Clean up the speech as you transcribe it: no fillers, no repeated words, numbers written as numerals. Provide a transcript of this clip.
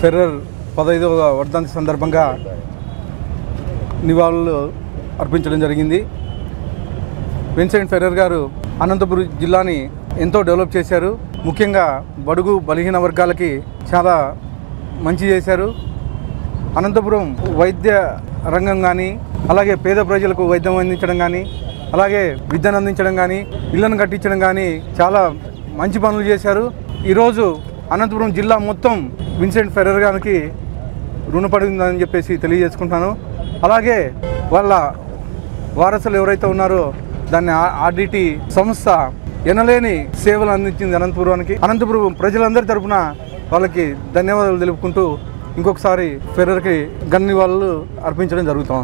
Ferrer 15వ వర్ధంతి సందర్భంగా నివాళులు అర్పించడం జరిగింది. విన్సెంట్ ఫెర్రర్ గారు అనంతపురం జిల్లాని ఎంతో డెవలప్ చేశారు. ముఖ్యంగా బడుగు బలహీన వర్గాలకి చాలా మంచి చేశారు. అనంతపురం వైద్య రంగం కానీ, అలాగే పేద ప్రజలకు వైద్యం అందించడం కానీ, అలాగే విద్యను అందించడం కానీ, ఇళ్లను కట్టించడం కానీ చాలా మంచి పనులు చేశారు. ఈరోజు అనంతపురం జిల్లా మొత్తం విన్సెంట్ ఫెర్రర్ గారికి రుణపడిందని చెప్పేసి తెలియజేసుకుంటాను. అలాగే వాళ్ళ వారసులు ఎవరైతే ఉన్నారో దాన్ని ఆర్డిటి సంస్థ ఎనలేని సేవలు అందించింది అనంతపురానికి. అనంతపురం ప్రజలందరి తరఫున వాళ్ళకి ధన్యవాదాలు తెలుపుకుంటూ ఇంకొకసారి ఫెర్రర్కి ఘన నివాళులు అర్పించడం జరుగుతాం.